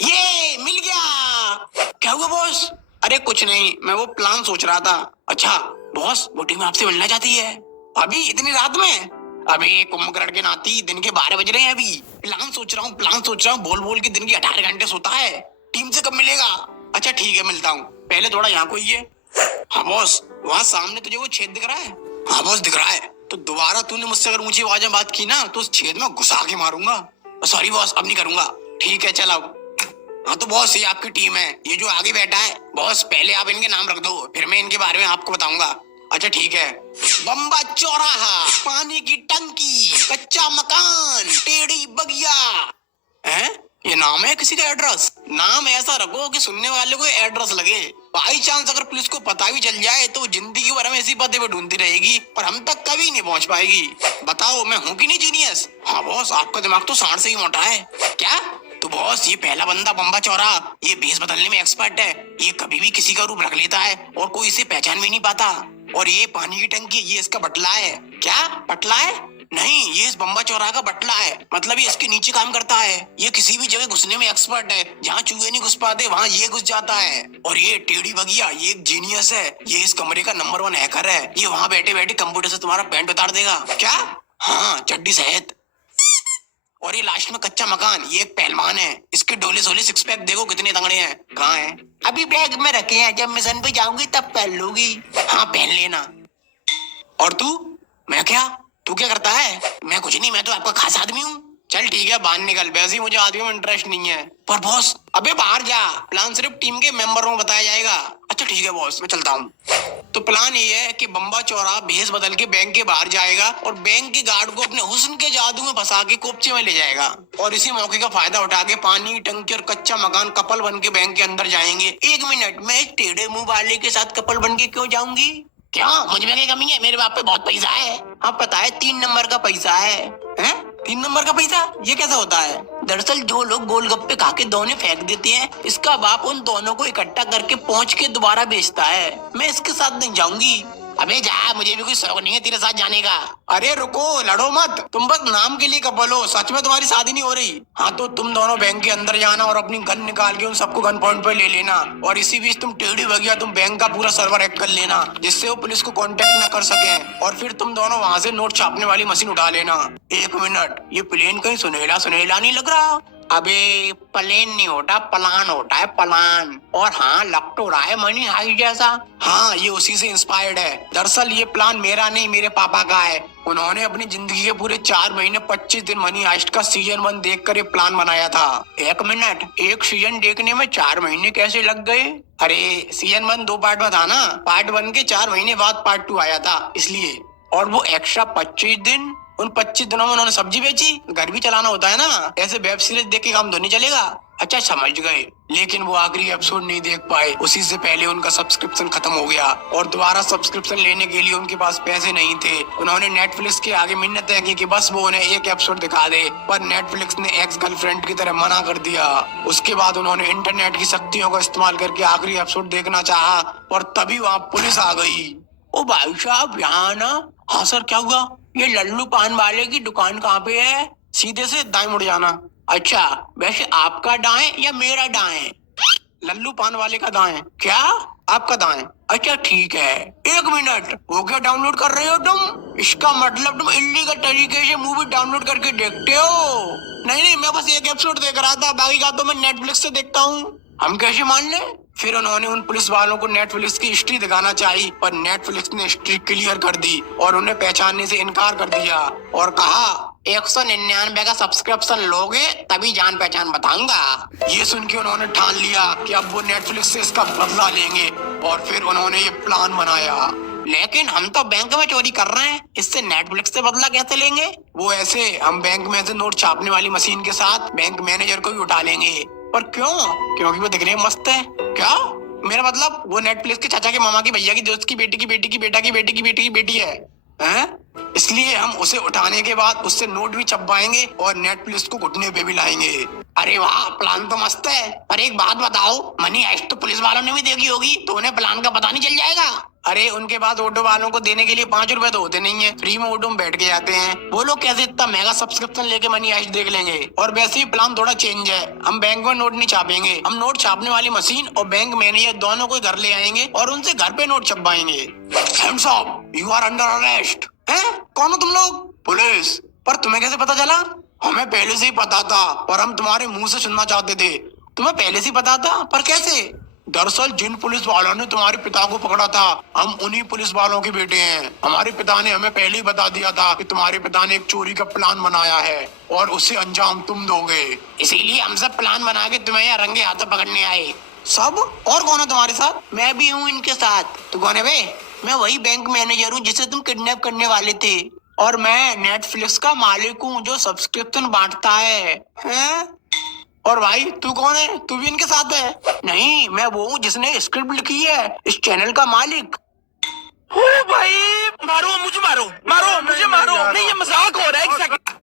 ये मिल गया। क्या हुआ बॉस? अरे कुछ नहीं, मैं वो प्लान सोच रहा था। अच्छा बॉस, वो टीम आपसे मिलना चाहती है। अभी इतनी रात में? अभी कुंभकर्ण के नाती दिन के 12 बज रहे हैं। अभी प्लान सोच रहा हूँ, बोल बोल के दिन के 18 घंटे सोता है। टीम से कब मिलेगा? अच्छा ठीक है, मिलता हूँ। पहले थोड़ा यहाँ को ही है। हाँ बॉस, वहाँ सामने तुझे वो छेद दिख रहा है? हाँ बॉस दिख रहा है। तो दोबारा तूने मुझसे अगर ऊंची आवाज में बात की ना तो उस छेद में घुसा के मारूंगा। सॉरी बॉस, अब नहीं करूंगा। ठीक है चल अब। हाँ तो बॉस, ये आपकी टीम है, ये जो आगे बैठा है। बॉस पहले आप इनके नाम रख दो, फिर मैं इनके बारे में आपको बताऊंगा। अच्छा ठीक है। बम्बा चौराहा, पानी की टंकी, कच्चा मकान, टेढ़ी बगिया। हैं? ये नाम है किसी का एड्रेस? नाम ऐसा रखो कि सुनने वाले को एड्रेस लगे। बाई चांस अगर पुलिस को पता भी चल जाए तो जिंदगी भर हमें इसी पते पे ढूंढती रहेगी और हम तक कभी नहीं पहुंच पाएगी। बताओ मैं हूँ कि नहीं जीनियस? हाँ बॉस, आपका दिमाग तो सांड से ही मोटा है। क्या? तो बॉस, ये पहला बंदा बम्बा चौरा, ये भेष बदलने में एक्सपर्ट है। ये कभी भी किसी का रूप रख लेता है और कोई इसे पहचान भी नहीं पाता। और ये पानी की टंकी, ये इसका बटला है। क्या बटला है? नहीं, ये इस बम्बा चौरा का बटला है। मतलब ये इसके नीचे काम करता है। ये किसी भी जगह घुसने में एक्सपर्ट है। जहाँ चूहे नहीं घुस पाते वहाँ ये घुस जाता है। और ये टेढ़ी बगिया, ये एक जीनियस है। ये इस कमरे का नंबर 1 हैकर है। ये वहाँ बैठे बैठे कंप्यूटर से तुम्हारा पैंट उतार देगा। क्या? हाँ, चड्डी सहित। और ये लास्ट में कच्चा मकान, ये एक पहलवान है। इसके डोले सोले सिक्स पैक देखो कितने तगड़े हैं। कहाँ है? अभी बैग में रखे हैं, जब मिशन पे जाऊंगी तब पहन लूंगी। हाँ पहन लेना। और तू? मैं क्या? तू क्या करता है? मैं कुछ नहीं, मैं तो आपका खास आदमी हूँ। चल ठीक है, बाहर निकल। वैसे ही मुझे आदमियों में इंटरेस्ट नहीं है। पर बॉस, अबे बाहर जा। प्लान सिर्फ टीम के मेंबरों को बताया जाएगा। अच्छा ठीक है बॉस, मैं चलता हूँ। तो प्लान ये है कि बम्बा चौरा भेष बदल के बैंक के बाहर जाएगा और बैंक के गार्ड को अपने हुस्न के जादू में फंसा के कोपचे में ले जाएगा। और इसी मौके का फायदा उठा के पानी टंकी और कच्चा मकान कपल बन के बैंक के अंदर जाएंगे। 1 मिनट, मैं इस टेढ़े मुंह वाले के साथ कपल बन के क्यों जाऊंगी? क्या मुझ में क्या कमी है? मेरे बाप पे बहुत पैसा है। हाँ पता है, 3 नंबर का पैसा है। हैं? 3 नंबर का पैसा? ये कैसा होता है? दरअसल जो लोग गोलगप्पे खा के दोने फेंक देते हैं, इसका बाप उन दोनों को इकट्ठा करके पहुंच के दोबारा बेचता है। मैं इसके साथ नहीं जाऊंगी। अबे जा, मुझे भी कोई शौक नहीं है तेरे साथ जाने का। अरे रुको, लड़ो मत। तुम बस नाम के लिए कपल हो, सच में तुम्हारी शादी नहीं हो रही। हाँ तो तुम दोनों बैंक के अंदर जाना और अपनी गन निकाल के उन सबको गन पॉइंट पे ले लेना। और इसी बीच तुम टेढ़ी बगिया, तुम बैंक का पूरा सर्वर हैक कर लेना, जिससे वो पुलिस को कांटेक्ट न कर सके। और फिर तुम दोनों वहाँ से नोट छापने वाली मशीन उठा लेना। 1 मिनट, ये प्लेन कहीं सुनहला सुनहला नहीं लग रहा? अबे प्लेन नहीं होता, प्लान होता है, प्लान। और हाँ, लग तो रहा है मनी हाई जैसा। हाँ, ये उसी से इंस्पायर्ड है। दरअसल ये प्लान मेरा नहीं, मेरे पापा का है। उन्होंने अपनी जिंदगी के पूरे 4 महीने 25 दिन मनी हाइस्ट का सीजन 1 देखकर ये प्लान बनाया था। 1 मिनट, एक सीजन देखने में 4 महीने कैसे लग गए? अरे सीजन 1 2 पार्ट में था ना, पार्ट 1 के 4 महीने बाद पार्ट 2 आया था, इसलिए। और वो एक्स्ट्रा 25 दिन, उन 25 दिनों में उन्होंने सब्जी बेची, घर भी चलाना होता है ना। ऐसे वेब सीरीज देख के काम तो नहीं चलेगा। अच्छा समझ गए। लेकिन वो आखिरी एपिसोड नहीं देख पाए, उसी से पहले उनका सब्सक्रिप्शन खत्म हो गया और दोबारा सब्सक्रिप्शन लेने के लिए उनके पास पैसे नहीं थे। उन्होंने नेटफ्लिक्स के आगे मिन्नतें की कि बस वो उन्हें एक एपिसोड दिखा दे, पर नेटफ्लिक्स ने एक्स गर्लफ्रेंड की तरह मना कर दिया। उसके बाद उन्होंने इंटरनेट की शक्तियों का इस्तेमाल करके आखिरी एपिसोड देखना चाहा, और तभी वहाँ पुलिस आ गई। ओ भाई साहब, यहाँ ना। हाँ सर, क्या हुआ? ये लल्लू पान वाले की दुकान कहाँ पे है? सीधे से दाएं मुड़ जाना। अच्छा, वैसे आपका दाएं या मेरा दाएं? लल्लू पान वाले का दाएं। क्या? आपका दाएं? अच्छा ठीक है। 1 मिनट, वो क्या डाउनलोड कर रहे हो तुम? इसका मतलब तुम इल्लीगल तरीके से मूवी डाउनलोड करके देखते हो? नहीं नहीं, मैं बस एक एपिसोड देख रहा था, बाकी का तो मैं नेटफ्लिक्स से देखता हूँ। हम कैसे मान लें? फिर उन्होंने उन पुलिस वालों को नेटफ्लिक्स की हिस्ट्री दिखाना चाहिए, पर नेटफ्लिक्स ने हिस्ट्री क्लियर कर दी और उन्हें पहचानने से इनकार कर दिया और कहा 199 का सब्सक्रिप्शन लोगे तभी जान पहचान बताऊंगा। ये सुन के उन्होंने ठान लिया कि अब वो नेटफ्लिक्स से इसका बदला लेंगे, और फिर उन्होंने ये प्लान बनाया। लेकिन हम तो बैंक में चोरी कर रहे हैं, इससे नेटफ्लिक्स से बदला कैसे लेंगे? वो ऐसे, हम बैंक में से नोट छापने वाली मशीन के साथ बैंक मैनेजर को भी उठा लेंगे। पर क्यों? क्योंकि वो दिखने में मस्त है। क्या? मेरा मतलब वो नेटफ्लिक्स के चाचा के मामा की भैया की दोस्त की बेटी की बेटी की बेटा की बेटी की बेटी की बेटी है, हैं? इसलिए हम उसे उठाने के बाद उससे नोट भी छपवाएंगे और नेटफ्लिक्स को घुटने पे भी लाएंगे। अरे वाह, प्लान तो मस्त है। पर एक बात बताओ, मनी हाइस्ट तो पुलिस वालों ने भी देखी होगी, तो उन्हें प्लान का पता नहीं चल जाएगा? अरे उनके पास ऑटो वालों को देने के लिए 5 रुपए तो होते नहीं है, फ्री में ऑटो में बैठ के जाते हैं। वो लोग कैसे इतना महंगा सब्सक्रिप्शन लेके मनी हाइस्ट देख लेंगे। और वैसे ही प्लान थोड़ा चेंज है, हम बैंक में नोट नहीं छापेंगे, हम नोट छापने वाली मशीन और बैंक मैनेजर दोनों को घर ले आएंगे और उनसे घर पे नोट छपवाएंगे। Hands up, you are under arrest. हैं? कौन हो तुम लोग? पुलिस। पर तुम्हें कैसे पता चला? हमें पहले से ही पता था, पर हम तुम्हारे मुंह से सुनना चाहते थे। तुम्हें पहले से ही पता था, पर कैसे? दरअसल जिन पुलिस वालों ने तुम्हारे पिता को पकड़ा था, हम उन्हीं पुलिस वालों के बेटे हैं। हमारे पिता ने हमें पहले ही बता दिया था कि तुम्हारे पिता ने एक चोरी का प्लान बनाया है और उसे अंजाम तुम दोगे। इसीलिए हम सब प्लान बना के तुम्हें यहाँ रंगे हाथों पकड़ने आए। सब? और कौन है तुम्हारे साथ? मैं भी हूँ इनके साथ। तू कौन है बे? मैं वही बैंक मैनेजर हूँ जिसे तुम किडनैप करने वाले थे। और मैं नेटफ्लिक्स का मालिक हूँ जो सब्सक्रिप्शन बांटता है। हैं? और भाई तू कौन है? तू भी इनके साथ है? नहीं, मैं वो हूँ जिसने स्क्रिप्ट लिखी है, इस चैनल का मालिक। ओ भाई, मारो मुझे, मारो मारो मुझे, मारो नहीं, ये मजाक हो रहा है। एक सेकंड।